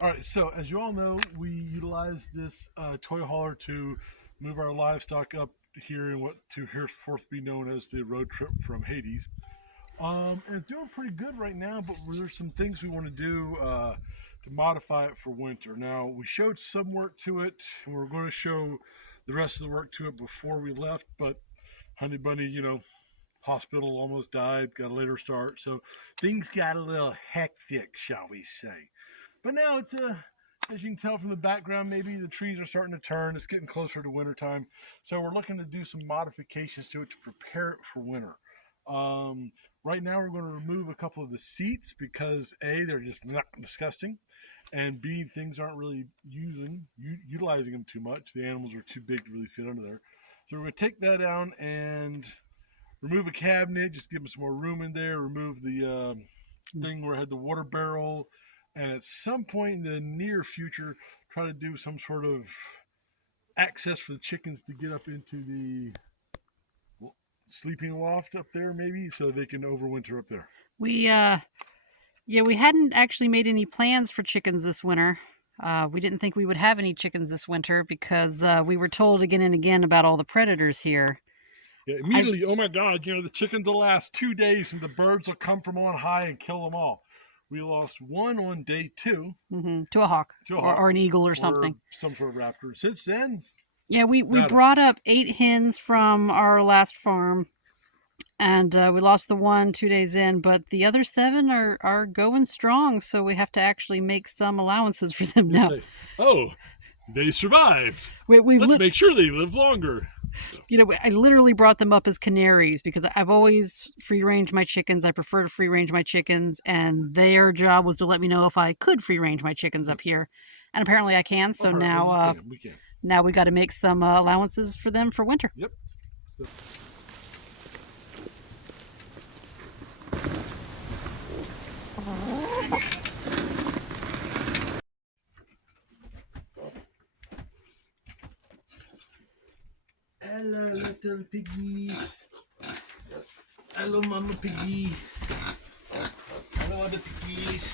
All right, so as you all know, we utilize this toy hauler to move our livestock up here in what to henceforth be known as the road trip from Hades. And it's doing pretty good right now, but there's some things we want to do to modify it for winter. Now, we showed some work to it, and we're going to show the rest of the work to it before we left, but Honey Bunny, hospital almost died, got a later start, so things got a little hectic, shall we say. But now it's as you can tell from the background, maybe the trees are starting to turn. It's getting closer to wintertime. So we're looking to do some modifications to it to prepare it for winter. Um, right now, we're going to remove a couple of the seats because A, they're just not disgusting, and B, things aren't really utilizing them too much. The animals are too big to really fit under there. So we're going to take that down and remove a cabinet, just give them some more room in there. Remove the thing where I had the water barrel, and at some point in the near future, try to do some sort of access for the chickens to get up into the sleeping loft up there, maybe, so they can overwinter up there. We yeah, we hadn't actually made any plans for chickens this winter. We didn't think we would have any chickens this winter because we were told again and again about all the predators here. Yeah, I immediately, oh my God, the chickens will last 2 days and the birds will come from on high and kill them all. We lost one on day two To a hawk to a or hawk an eagle or or something. some sort of raptor. Since then, Yeah, we nada. brought up 8 hens from our last farm, and we lost the one 2 days in, but the other 7 are going strong. So we have to actually make some allowances for them They now. say, oh, they survived. We've Let's lit, make sure they live longer. I literally brought them up as canaries because I've always free range my chickens. I prefer to free range my chickens, and their job was to let me know if I could free range my chickens up here, and apparently I can. So Apparently, now, we can. We can. now we got to make some allowances for them for winter. Yep. So, hello, little piggies. Hello, Mama Piggy. Hello, other piggies.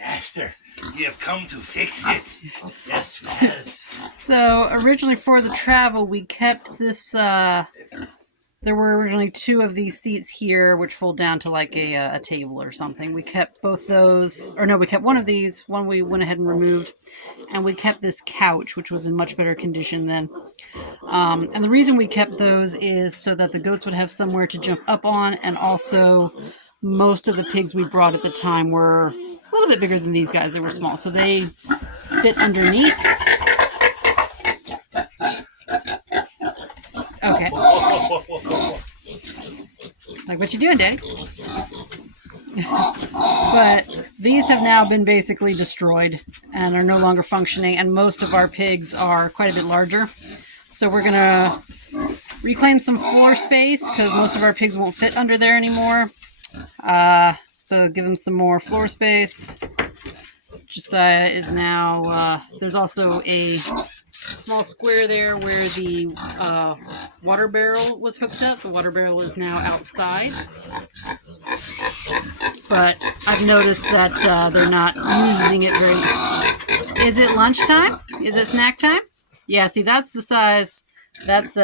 Master, you have come to fix it. Yes, Wes. So originally for the travel, we kept this. There were originally 2 of these seats here, which fold down to like a table or something. We kept both those, or no, we kept one of these. One we went ahead and removed, and we kept this couch, which was in much better condition then. And the reason we kept those is so that the goats would have somewhere to jump up on, and also most of the pigs we brought at the time were a little bit bigger than these guys. They were small, so they fit underneath. Okay. Like, what you doing, Daddy? But these have now been basically destroyed and are no longer functioning, and most of our pigs are quite a bit larger. So we're going to reclaim some floor space because most of our pigs won't fit under there anymore. So give them some more floor space. Josiah is now, there's also a small square there where the water barrel was hooked up. The water barrel is now outside. But I've noticed that they're not using it very much. Is it lunchtime? Is it snack time? Yeah, see, that's the size. That's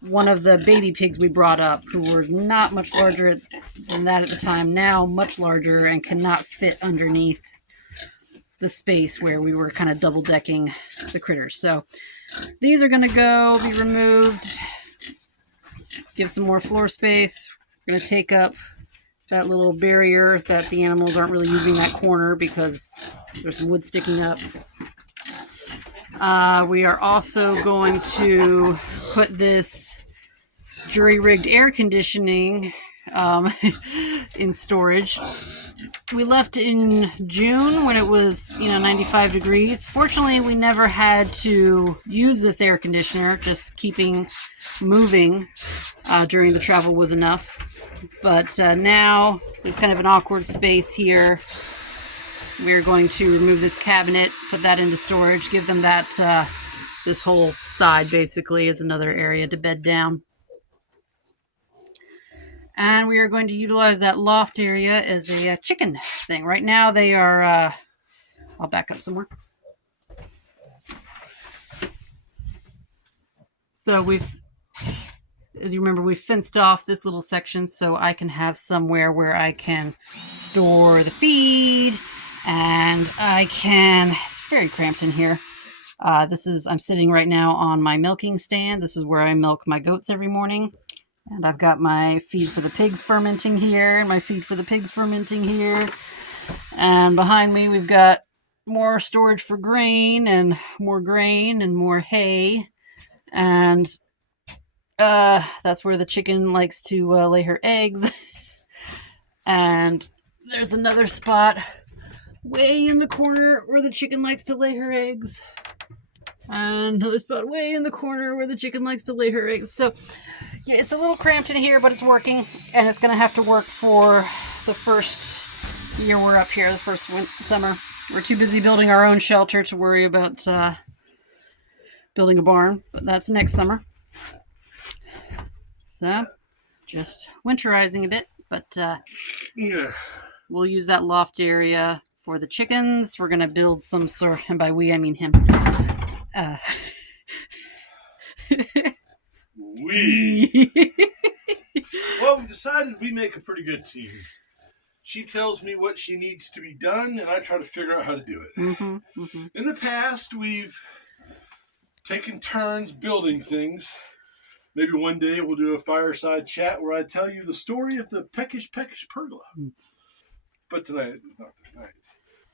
one of the baby pigs we brought up, who were not much larger than that at the time. Now much larger and cannot fit underneath the space where we were kind of double decking the critters. So these are going to go be removed. Give some more floor space. We're going to take up that little barrier that the animals aren't really using, that corner, because there's some wood sticking up. We are also going to put this jury-rigged air conditioning in storage. We left in June when it was 95 degrees. Fortunately, we never had to use this air conditioner. Just keeping moving during the travel was enough. But now there's kind of an awkward space here. We're going to remove this cabinet, put that into storage, give them that, this whole side basically is another area to bed down. And we are going to utilize that loft area as a chicken thing. Right now they are, I'll back up some more. So as you remember, we fenced off this little section so I can have somewhere where I can store the feed, and it's very cramped in here. I'm sitting right now on my milking stand. This is where I milk my goats every morning. And I've got my feed for the pigs fermenting here, and my feed for the pigs fermenting here. And behind me, we've got more storage for grain and more hay. And that's where the chicken likes to lay her eggs. And there's another spot way in the corner where the chicken likes to lay her eggs. And another spot way in the corner where the chicken likes to lay her eggs. So yeah, it's a little cramped in here, but it's working, and it's going to have to work for the first year we're up here, the first summer. We're too busy building our own shelter to worry about building a barn, but that's next summer. So, just winterizing a bit, but we'll use that loft area for the chickens. We're going to build some sort, and by we, I mean him. Well, we decided we make a pretty good team. She tells me what she needs to be done, and I try to figure out how to do it. In the past, we've taken turns building things. Maybe one day we'll do a fireside chat where I tell you the story of the peckish pergola. But tonight is not the night.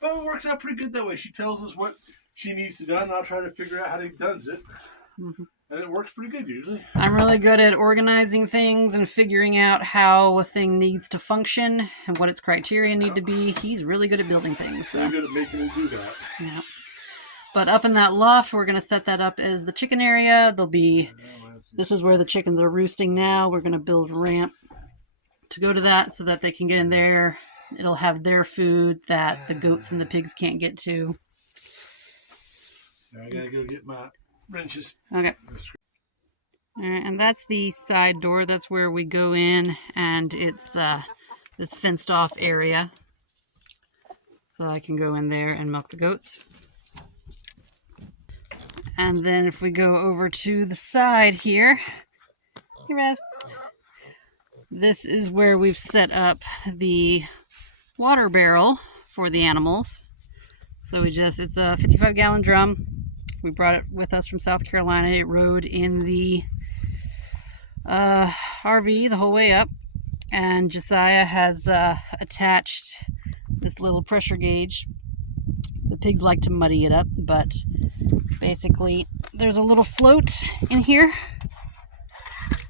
But it works out pretty good that way. She tells us what she needs to do, and I'll try to figure out how to does it. And it works pretty good usually. I'm really good at organizing things and figuring out how a thing needs to function and what its criteria need to be. He's really good at building things. So. Really good at making him do that. Yeah. But up in that loft, we're going to set that up as the chicken area. This is where the chickens are roosting now. We're going to build a ramp to go to that so that they can get in there. It'll have their food that the goats and the pigs can't get to. I got to go get my wrenches. Okay. All right, and that's the side door. That's where we go in, and it's this fenced off area. So I can go in there and milk the goats. And then if we go over to the side here, this is where we've set up the water barrel for the animals. So it's a 55-gallon drum. We brought it with us from South Carolina. It rode in the RV the whole way up. And Josiah has attached this little pressure gauge. The pigs like to muddy it up, but basically there's a little float in here.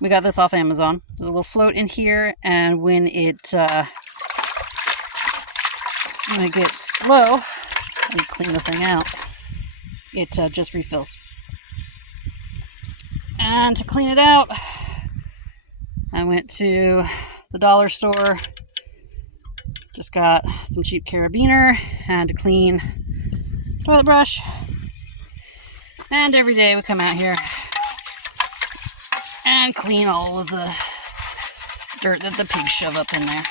We got this off Amazon. There's a little float in here, and when it gets low, we clean the thing out. It just refills. And to clean it out, I went to the dollar store. Just got some cheap carabiner and a clean toilet brush. And every day we come out here and clean all of the dirt that the pigs shove up in there.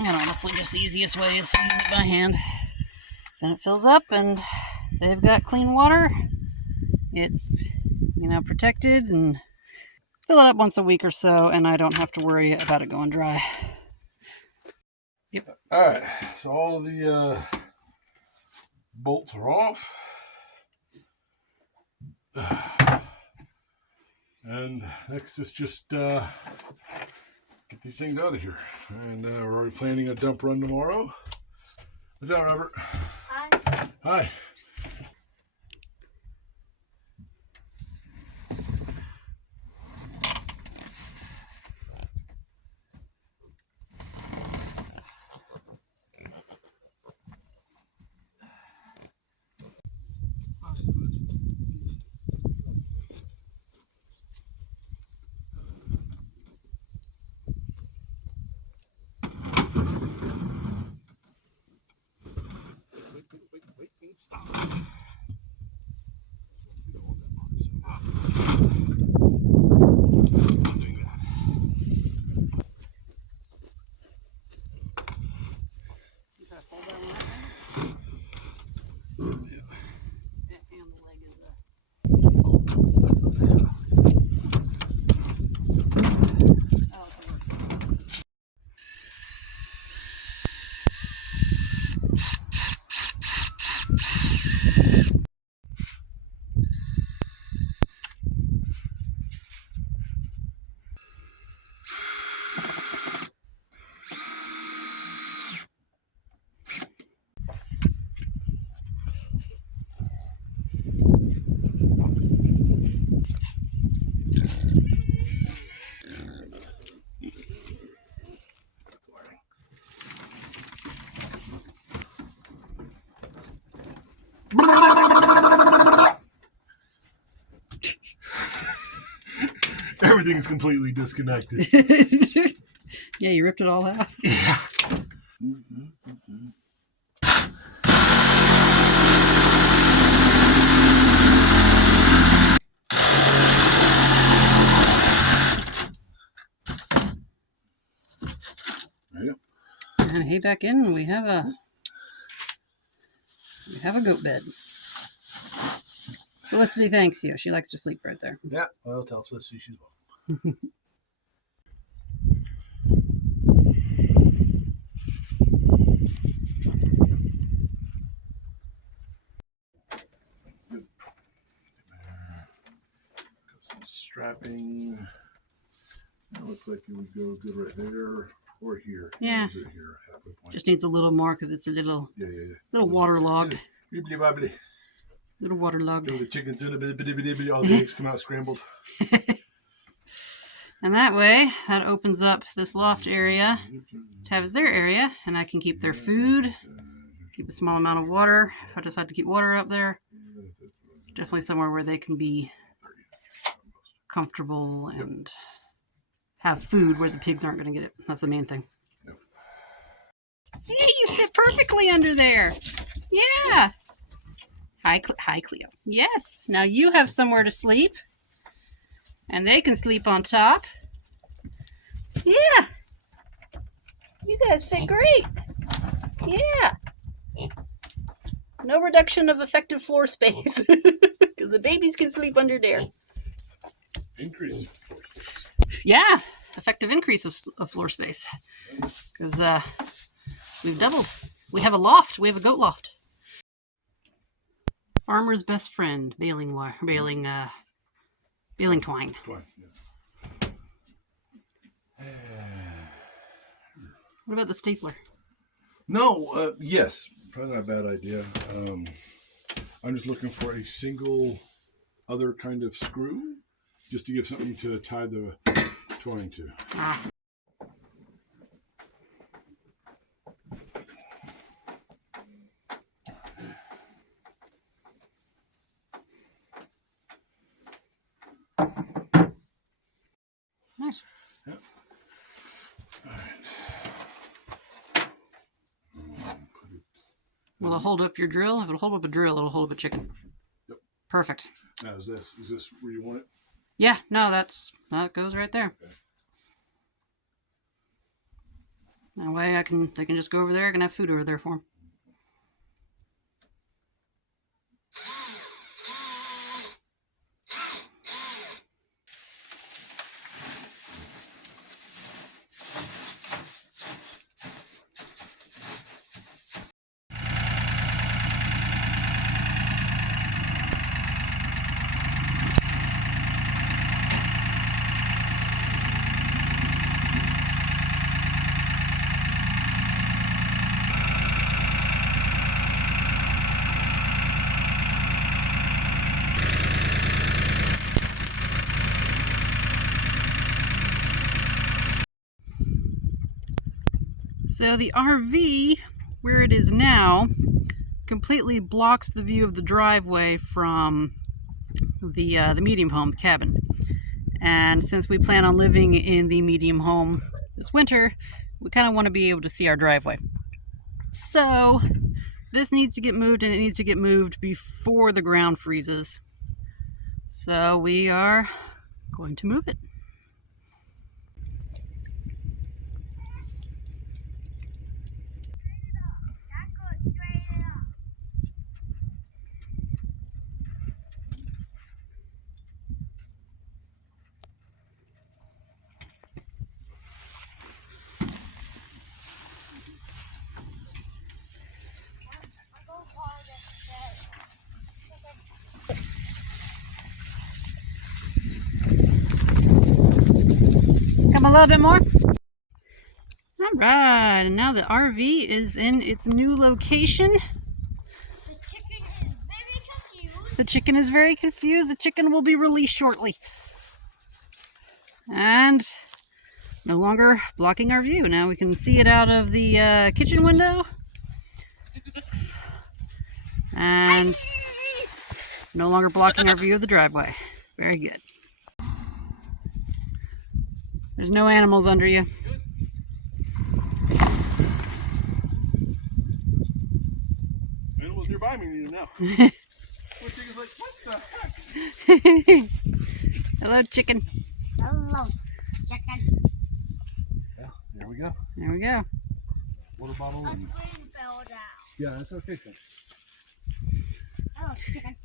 And honestly, just the easiest way is to use it by hand. Then it fills up and they've got clean water. It's, protected, and fill it up once a week or so, and I don't have to worry about it going dry. Yep. All right, so all of the bolts are off. And next is just get these things out of here. And we're already planning a dump run tomorrow. Good job, Robert. Hi. Hi. Wait, stop. everything's completely disconnected. Yeah, you ripped it all out. Yeah. And hay back in, and we have a goat bed. Felicity thanks you. She likes to sleep right there. Yeah, well, tell Felicity she's welcome. Got some strapping. That looks like it would go good right there or here. Yeah. Here, halfway point. Just needs a little more because it's a little little waterlogged. Wibbly-wobbly. Little waterlogged. The chickens doing a bit, all the eggs come out scrambled. And that way, that opens up this loft area to have as their area, and I can keep their food, keep a small amount of water. If I decide to keep water up there, definitely somewhere where they can be comfortable and have food where the pigs aren't going to get it. That's the main thing. Hey, you fit perfectly under there. Yeah. Hi, Cleo. Yes. Now you have somewhere to sleep. And they can sleep on top. Yeah. You guys fit great. Yeah. No reduction of effective floor space. Because the babies can sleep under there. Increase. Yeah. Effective increase of floor space. Because we've doubled. We have a loft. We have a goat loft. Farmer's best friend. Baling twine. What about the stapler? No, yes, probably not a bad idea. I'm just looking for a single other kind of screw, just to give something to tie the twine to. Ah. Nice. Yep. All right. Will it hold up your drill? If it'll hold up a drill, it'll hold up a chicken. Yep. Perfect. Now, is this where you want it? Yeah, no, that goes right there. Okay. That way they can just go over there. I can have food over there for them. So the RV, where it is now, completely blocks the view of the driveway from the medium home, the cabin. And since we plan on living in the medium home this winter, we kind of want to be able to see our driveway. So this needs to get moved, and it needs to get moved before the ground freezes. So we are going to move it. Come a little bit more. All right, and now the RV is in its new location. The chicken is very confused. The chicken will be released shortly. And no longer blocking our view. Now we can see it out of the kitchen window. And no longer blocking our view of the driveway. Very good. There's no animals under you. Good. Animals nearby me need to know. One thing is like, what the heck? Hello, chicken. Hello, chicken. Yeah, there we go. There we go. Water bottle. A wind fell down. Yeah, that's okay, son. Hello, chicken.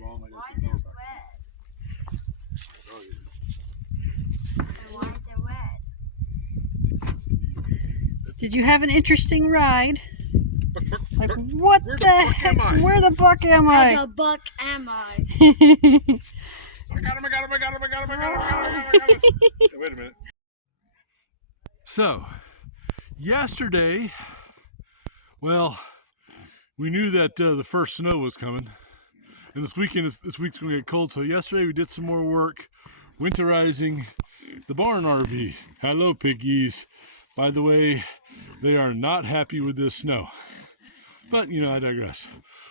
Water bottle, Why is it red? Oh, yeah. And why is it red? Did you have an interesting ride? Like, what Where the the fuck heck? am I? Where the buck am Where I? the buck am I? I got him, I got him, I got him, I got him, I got him, I got him, I got him. Hey, wait a minute. So, yesterday, well, we knew that the first snow was coming. And this week's going to get cold. So yesterday we did some more work winterizing the barn RV. Hello, piggies. By the way, they are not happy with this snow. But, you know, I digress.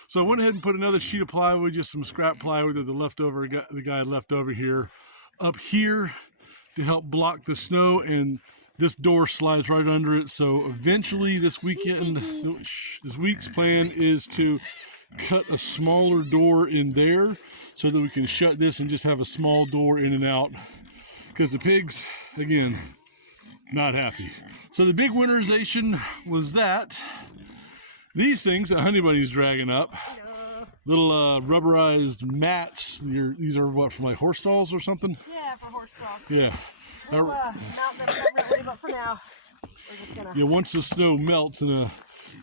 So I went ahead and put another sheet of plywood, just some scrap plywood that the guy had left over here, up here to help block the snow, and this door slides right under it. So eventually this week's plan is to cut a smaller door in there so that we can shut this and just have a small door in and out, because the pigs, again, not happy. So the big winterization was that. These things that Honey Bunny's dragging up, little rubberized mats. These are what, from like horse stalls or something? Yeah, for horse stalls. Yeah. We'll mount them permanently, but for now, we're just gonna. Yeah, once the snow melts in a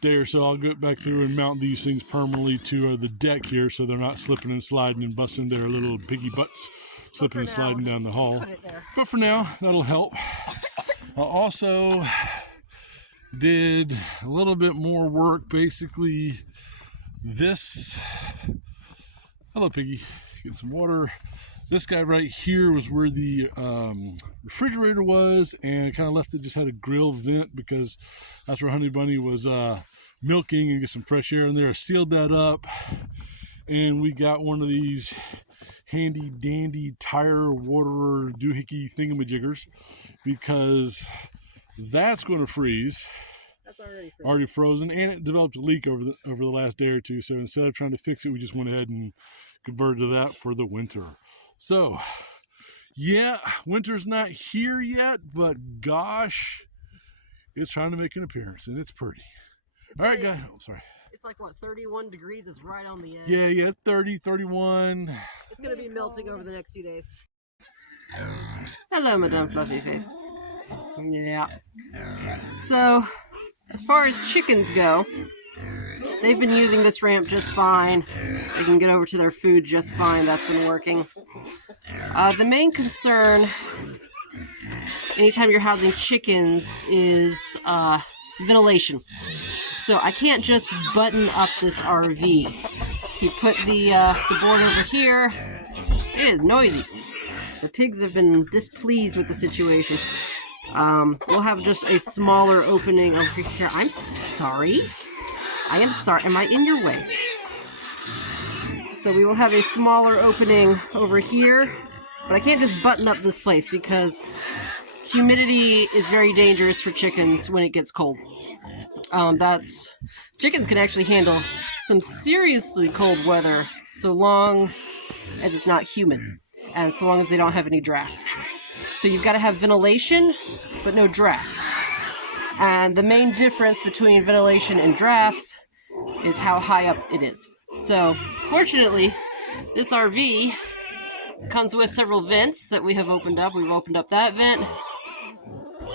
day or so, I'll get back through and mount these things permanently to the deck here, so they're not slipping and sliding and busting their little piggy butts, slipping and sliding down the hall. Put it there. But for now, that'll help. I also did a little bit more work, basically this. Hello, piggy. Get some water. This guy right here was where the refrigerator was, and I kind of left it, just had a grill vent because that's where Honey Bunny was milking and get some fresh air in there. I sealed that up, and we got one of these handy dandy tire waterer doohickey thingamajiggers, because that's going to freeze. That's Already frozen, and it developed a leak over the last day or two. So instead of trying to fix it, we just went ahead and converted to that for the winter. So yeah, winter's not here yet, but gosh, it's trying to make an appearance, and it's pretty. All right, guys. Oh, sorry. It's like what, 31 degrees is right on the edge. Yeah, 30, 31. It's gonna be melting over the next few days. Hello, Madame Fluffy Face. Yeah. So, as far as chickens go, they've been using this ramp just fine. They can get over to their food just fine. That's been working. The main concern anytime you're housing chickens is ventilation. So I can't just button up this RV. He put the board over here. It is noisy. The pigs have been displeased with the situation. We'll have just a smaller opening over here. I'm sorry. I am sorry. Am I in your way? So we will have a smaller opening over here. But I can't just button up this place because humidity is very dangerous for chickens when it gets cold. Chickens can actually handle some seriously cold weather so long as it's not humid and so long as they don't have any drafts. So you've got to have ventilation, but no drafts. And the main difference between ventilation and drafts is how high up it is. So fortunately, this RV comes with several vents that we have opened up. We've opened up that vent,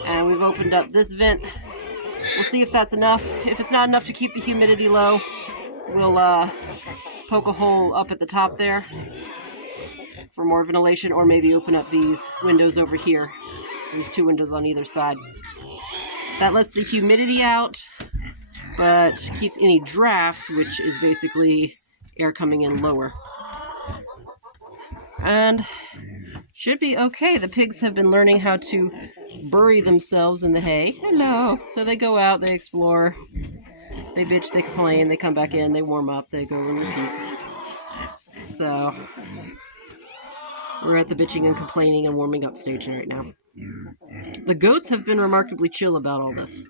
and we've opened up this vent. We'll see if that's enough. If it's not enough to keep the humidity low, we'll poke a hole up at the top there for more ventilation, or maybe open up these windows over here. There's two windows on either side. That lets the humidity out, but keeps any drafts, which is basically air coming in lower. And should be okay. The pigs have been learning how to bury themselves in the hay. Hello. So they go out, they explore, they bitch, they complain, they come back in, they warm up, they go and repeat. So we're at the bitching and complaining and warming up stage right now. The goats have been remarkably chill about all this.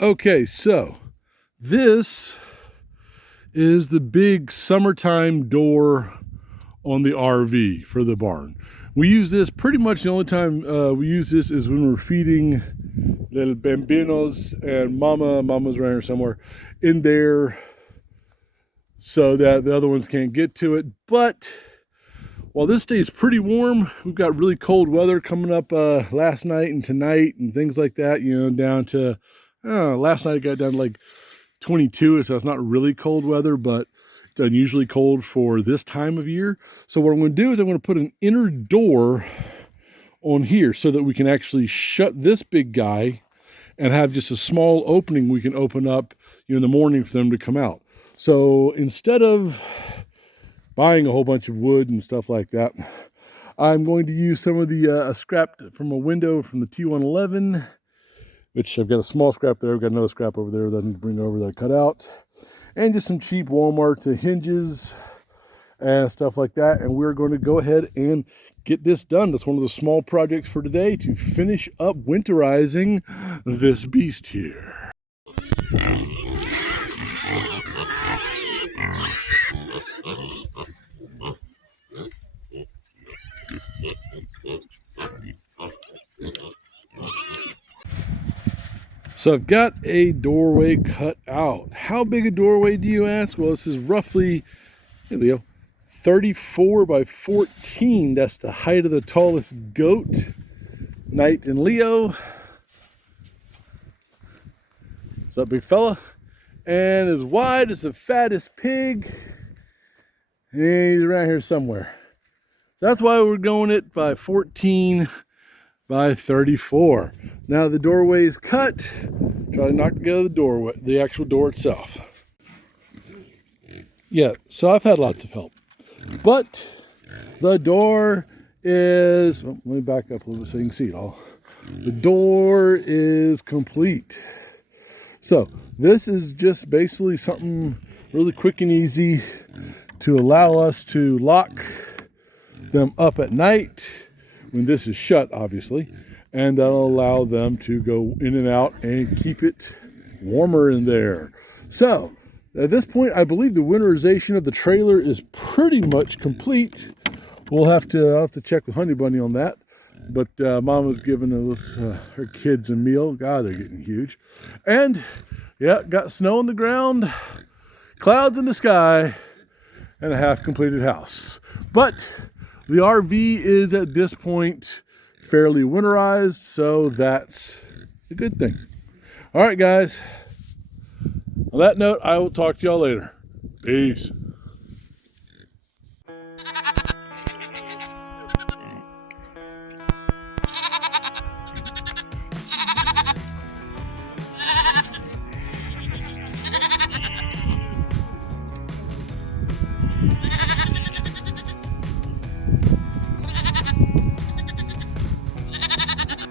Okay, so this is the big summertime door on the RV for the barn. We use this pretty much the only time we use this is when we're feeding little bambinos, and mama's around here somewhere in there so that the other ones can't get to it. But while this stays pretty warm, we've got really cold weather coming up last night and tonight and things like that, you know, down to, last night it got down to like 22, so it's not really cold weather, but it's unusually cold for this time of year. So what I'm going to do is I'm going to put an inner door on here so that we can actually shut this big guy and have just a small opening we can open up, you know, in the morning for them to come out. So instead of buying a whole bunch of wood and stuff like that, I'm going to use some of the scrap from a window from the T111, which I've got a small scrap there. I've got another scrap over there that I need to bring over that I cut out, and just some cheap Walmart hinges and stuff like that. And we're going to go ahead and get this done. That's one of the small projects for today, to finish up winterizing this beast here. So I've got a doorway cut out. How big a doorway do you ask? Well, this is roughly, hey Leo, 34 by 14. That's the height of the tallest goat. Knight and Leo. What's up, big fella? And as wide as the fattest pig. And he's around here somewhere. That's why we're going it by 14 by 34. Now the doorway is cut. Try to knock together the doorway, the actual door itself. Yeah, so I've had lots of help. But the door is, let me back up a little bit so you can see it all. The door is complete. So this is just basically something really quick and easy to allow us to lock them up at night when this is shut, obviously, and that'll allow them to go in and out and keep it warmer in there. So at this point, I believe the winterization of the trailer is pretty much complete. I'll have to check with Honey Bunny on that. But Mama's giving her kids a meal. God, they're getting huge. And yeah, got snow on the ground, clouds in the sky, and a half completed house. But the RV is at this point fairly winterized, so that's a good thing. All right, guys. On that note, I will talk to y'all later. Peace.